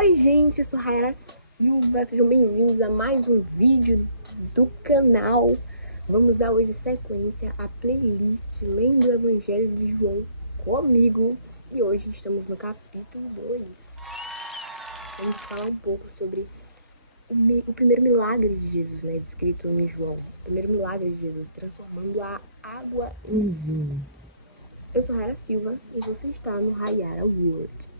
Oi gente, eu sou Rayara Silva, sejam bem-vindos a mais um vídeo do canal. Vamos dar hoje sequência à playlist Lendo o Evangelho de João comigo. E hoje estamos no capítulo 2. Vamos falar um pouco sobre o primeiro milagre de Jesus, né, descrito em João. O primeiro milagre de Jesus, transformando a água em vinho. Eu sou Rayara Silva e você está no Rayara World.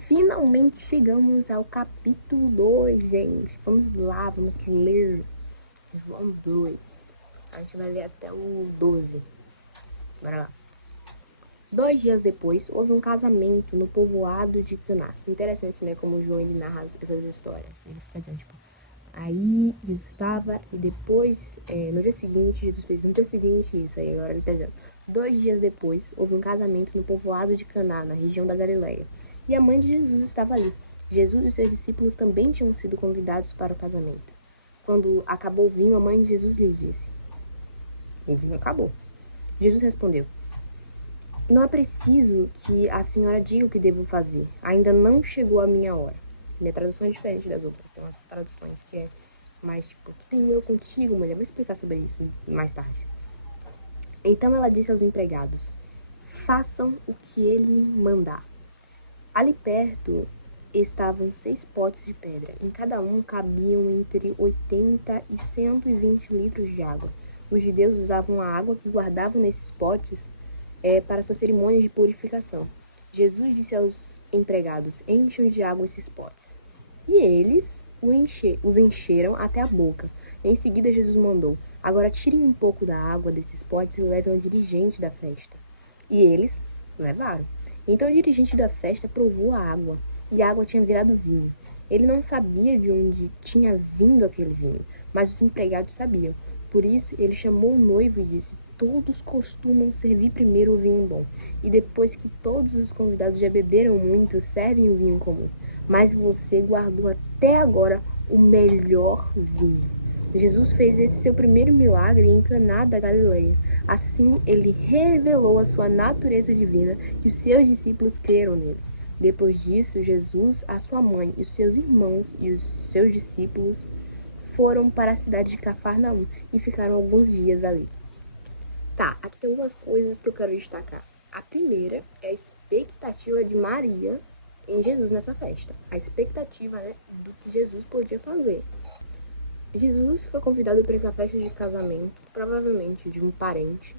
Finalmente chegamos ao capítulo 2, gente. Vamos lá, vamos ler João 2. A gente vai ler até o 12. Bora lá. 2 dias depois, houve um casamento no povoado de Caná. Interessante, né, como o João ele narra essas histórias. Ele fica dizendo, tipo, aí Jesus estava e depois, no dia seguinte, Jesus fez no dia seguinte isso. Aí agora ele tá dizendo, 2 dias depois, houve um casamento no povoado de Caná, na região da Galileia. E a mãe de Jesus estava ali. Jesus e seus discípulos também tinham sido convidados para o casamento. Quando acabou o vinho, a mãe de Jesus lhe disse, o vinho acabou. Jesus respondeu, não é preciso que a senhora diga o que devo fazer. Ainda não chegou a minha hora. Minha tradução é diferente das outras. Tem umas traduções que é mais tipo, que tenho eu contigo, mulher? Vou explicar sobre isso mais tarde. Então ela disse aos empregados, façam o que ele mandar. Ali perto estavam 6 potes de pedra. Em cada um cabiam entre 80 e 120 litros de água. Os judeus usavam a água que guardavam nesses potes para sua cerimônia de purificação. Jesus disse aos empregados, encham de água esses potes. E eles os encheram até a boca. Em seguida Jesus mandou, agora tirem um pouco da água desses potes e levem ao dirigente da festa. E eles levaram. Então o dirigente da festa provou a água, e a água tinha virado vinho. Ele não sabia de onde tinha vindo aquele vinho, mas os empregados sabiam. Por isso ele chamou o noivo e disse, todos costumam servir primeiro o vinho bom, e depois que todos os convidados já beberam muito, servem o vinho comum. Mas você guardou até agora o melhor vinho. Jesus fez esse seu primeiro milagre em Caná da Galileia. Assim, ele revelou a sua natureza divina e os seus discípulos creram nele. Depois disso, Jesus, a sua mãe e os seus irmãos e os seus discípulos foram para a cidade de Cafarnaum e ficaram alguns dias ali. Tá, aqui tem algumas coisas que eu quero destacar. A primeira é a expectativa de Maria em Jesus nessa festa. A expectativa, né, do que Jesus podia fazer. Jesus foi convidado para essa festa de casamento, provavelmente de um parente.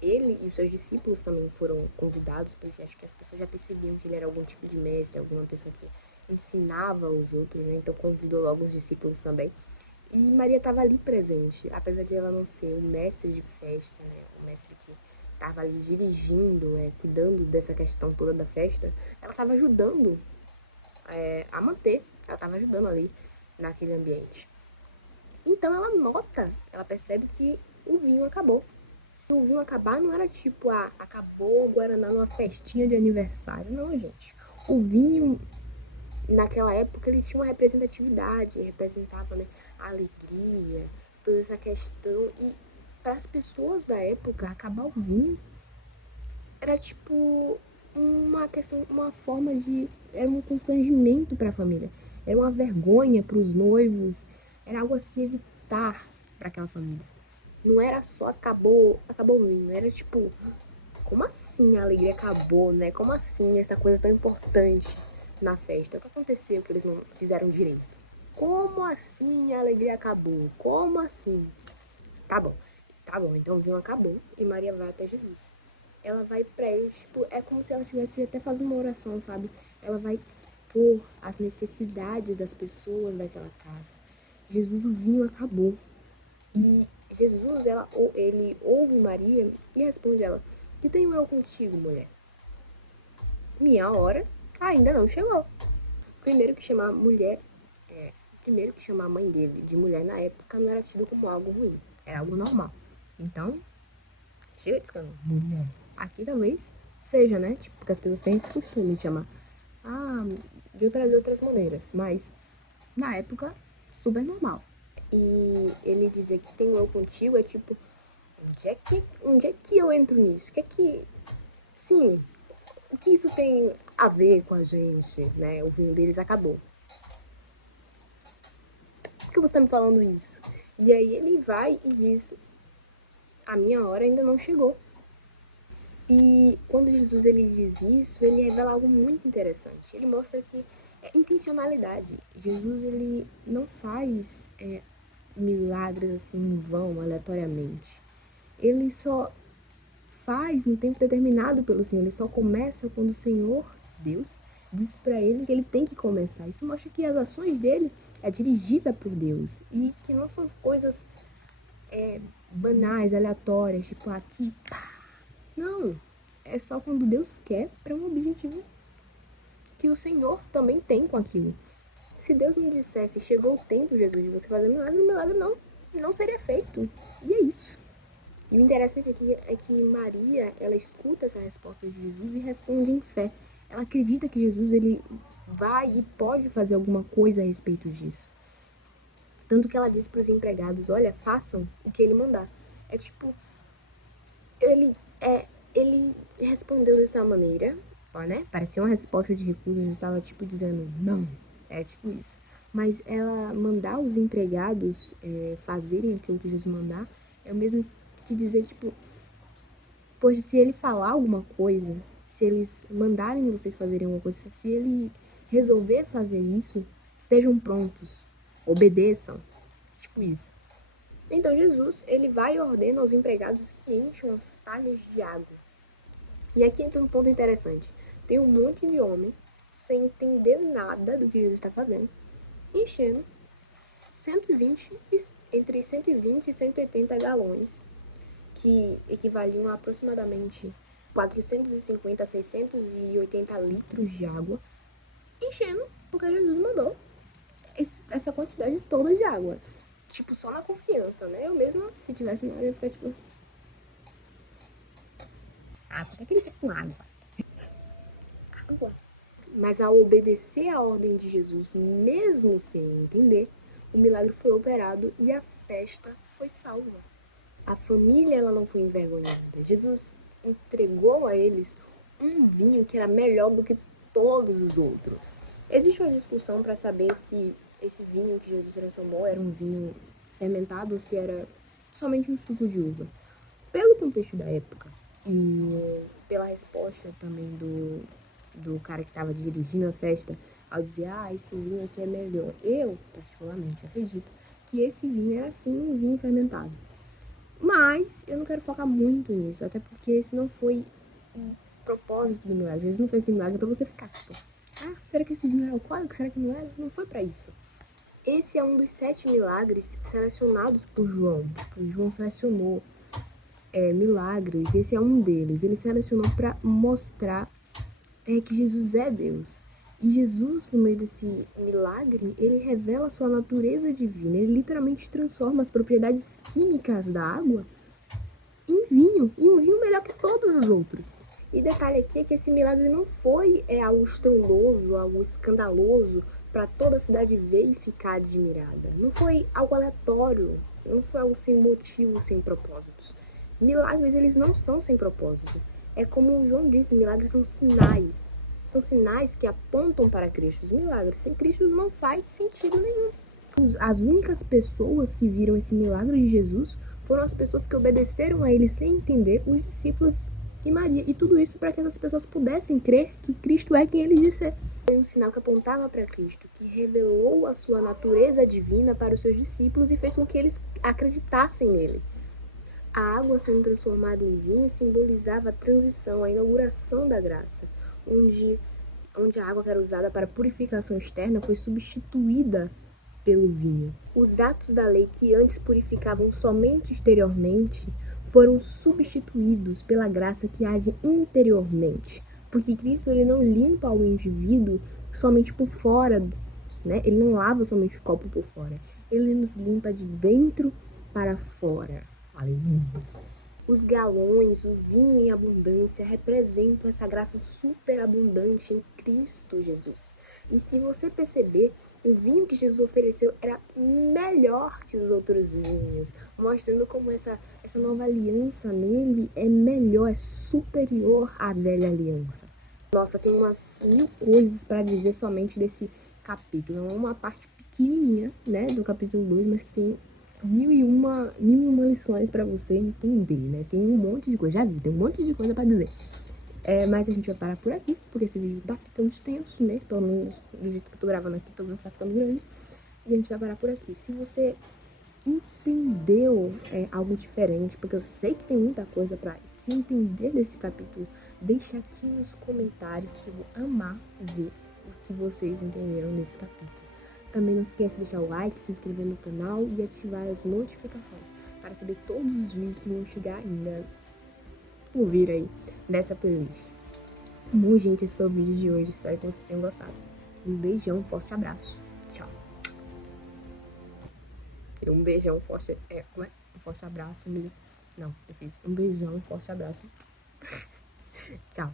Ele e os seus discípulos também foram convidados, porque acho que as pessoas já percebiam que ele era algum tipo de mestre, alguma pessoa que ensinava os outros, né? Então convidou logo os discípulos também. E Maria estava ali presente, apesar de ela não ser o mestre de festa, né? O mestre que estava ali dirigindo, cuidando dessa questão toda da festa, ela estava ajudando a manter, ela estava ajudando ali naquele ambiente. Então ela percebe que o vinho acabou. O vinho acabar não era tipo, acabou o Guaraná numa festinha de aniversário. Não, gente. O vinho, naquela época, ele tinha uma representatividade, representava, né, a alegria, toda essa questão. E para as pessoas da época, acabar o vinho era tipo uma questão, uma forma de... Era um constrangimento para a família. Era uma vergonha para os noivos. Era algo a se evitar para aquela família. Não era só acabou o vinho. Era tipo, como assim a alegria acabou, né? Como assim essa coisa tão importante na festa? O que aconteceu que eles não fizeram direito? Como assim a alegria acabou? Como assim? Tá bom, então o vinho acabou e Maria vai até Jesus. Ela vai pra ele, tipo, é como se ela estivesse até fazendo uma oração, sabe? Ela vai expor as necessidades das pessoas daquela casa. Jesus, o vinho acabou. E Jesus, ele ouve Maria e responde ela, que tenho eu contigo, mulher? Minha hora ainda não chegou. Primeiro que chamar a mãe dele de mulher na época não era tido como algo ruim, era algo normal. Então, chega de escândalo, mulher. Aqui talvez seja, né? Tipo, porque as pessoas têm esse costume de chamar de outras maneiras. Mas na época, super normal. E ele dizer que tem um eu contigo é tipo, onde é que eu entro nisso? Sim, o que isso tem a ver com a gente, né? O vinho deles acabou. Por que você tá me falando isso? E aí ele vai e diz, a minha hora ainda não chegou. E quando Jesus ele diz isso, ele revela algo muito interessante. Ele mostra que é intencionalidade. Jesus ele não faz milagres assim em vão, aleatoriamente. Ele só faz no tempo determinado pelo Senhor. Ele só começa quando o Senhor, Deus, diz para ele que ele tem que começar. Isso mostra que as ações dele é dirigida por Deus e que não são coisas banais, aleatórias, tipo aqui, pá. Não, é só quando Deus quer para um objetivo que o Senhor também tem com aquilo. Se Deus não dissesse, chegou o tempo, Jesus, de você fazer um milagre, o milagre não seria feito. E é isso. E o interessante aqui é que Maria, ela escuta essa resposta de Jesus e responde em fé. Ela acredita que Jesus, ele vai e pode fazer alguma coisa a respeito disso. Tanto que ela diz para os empregados, olha, façam o que ele mandar. É tipo, ele respondeu dessa maneira, né? Parecia uma resposta de recusa, Jesus estava tipo dizendo, não, é tipo isso. Mas ela mandar os empregados fazerem aquilo que Jesus mandar, é o mesmo que dizer, tipo, pois se ele falar alguma coisa, se eles mandarem vocês fazerem alguma coisa, se ele resolver fazer isso, estejam prontos, obedeçam, tipo isso. Então Jesus, ele vai e ordena aos empregados que encham as talhas de água. E aqui entra um ponto interessante. Tem um monte de homem, sem entender nada do que Jesus está fazendo, enchendo entre 120 e 180 galões, que equivaliam a aproximadamente 450 a 680 litros de água, enchendo porque Jesus mandou essa quantidade toda de água. Tipo, só na confiança, né? Eu mesma, se tivesse na área, ia ficar tipo... por que ele quer com água? Água. Mas ao obedecer a ordem de Jesus, mesmo sem entender, o milagre foi operado e a festa foi salva. A família, ela não foi envergonhada. Jesus entregou a eles um vinho que era melhor do que todos os outros. Existe uma discussão para saber se esse vinho que Jesus transformou era um vinho fermentado ou se era somente um suco de uva. Pelo contexto da época e pela resposta também do cara que estava dirigindo a festa, ao dizer, esse vinho aqui é melhor. Eu, particularmente, acredito que esse vinho era sim um vinho fermentado. Mas eu não quero focar muito nisso, até porque esse não foi o propósito do milagre. Jesus não fez esse milagre pra você ficar tipo, será que esse vinho era alcoólico? Será que não era? Não foi pra isso. Esse é um dos 7 milagres selecionados por João. Tipo, João selecionou milagres, esse é um deles. Ele selecionou para mostrar que Jesus é Deus. E Jesus, por meio desse milagre, ele revela a sua natureza divina. Ele literalmente transforma as propriedades químicas da água em vinho. E um vinho melhor que todos os outros. E detalhe aqui é que esse milagre não foi algo estrondoso, algo escandaloso, para toda a cidade ver e ficar admirada. Não foi algo aleatório, não foi algo sem motivo, sem propósitos. Milagres, eles não são sem propósito. É como o João disse, milagres são sinais. São sinais que apontam para Cristo. Os milagres sem Cristo não faz sentido nenhum. As únicas pessoas que viram esse milagre de Jesus foram as pessoas que obedeceram a ele sem entender, os discípulos e Maria. E tudo isso para que essas pessoas pudessem crer que Cristo é quem ele disse ser. Foi um sinal que apontava para Cristo, que revelou a sua natureza divina para os seus discípulos e fez com que eles acreditassem nele. A água sendo transformada em vinho simbolizava a transição, a inauguração da graça, onde a água que era usada para purificação externa foi substituída pelo vinho. Os atos da lei que antes purificavam somente exteriormente foram substituídos pela graça que age interiormente, porque Cristo ele não limpa o indivíduo somente por fora, né? Ele não lava somente o copo por fora, ele nos limpa de dentro para fora. Aleluia. Os galões, o vinho em abundância representam essa graça superabundante em Cristo Jesus. E se você perceber, o vinho que Jesus ofereceu era melhor que os outros vinhos, mostrando como essa nova aliança nele é melhor, é superior à velha aliança. Nossa, tem umas 1000 coisas para dizer somente desse capítulo. É uma parte pequenininha, né, do capítulo 2, mas que tem mil e uma lições para você entender, né? Tem um monte de coisa, já vi, tem um monte de coisa para dizer. Mas a gente vai parar por aqui, porque esse vídeo tá ficando extenso, né? Pelo menos do jeito que eu tô gravando aqui, pelo menos tá ficando grande. E a gente vai parar por aqui. Se você entendeu algo diferente, porque eu sei que tem muita coisa pra se entender desse capítulo, deixa aqui nos comentários que eu vou amar ver o que vocês entenderam desse capítulo. Também não esqueça de deixar o like, se inscrever no canal e ativar as notificações para saber todos os vídeos que vão chegar ainda por vir aí dessa playlist. Bom, gente, esse foi o vídeo de hoje. Espero que vocês tenham gostado. Um beijão, um forte abraço. Tchau. Um beijão, um forte... como é? Um forte abraço. Não, eu fiz um beijão, um forte abraço. Tchau.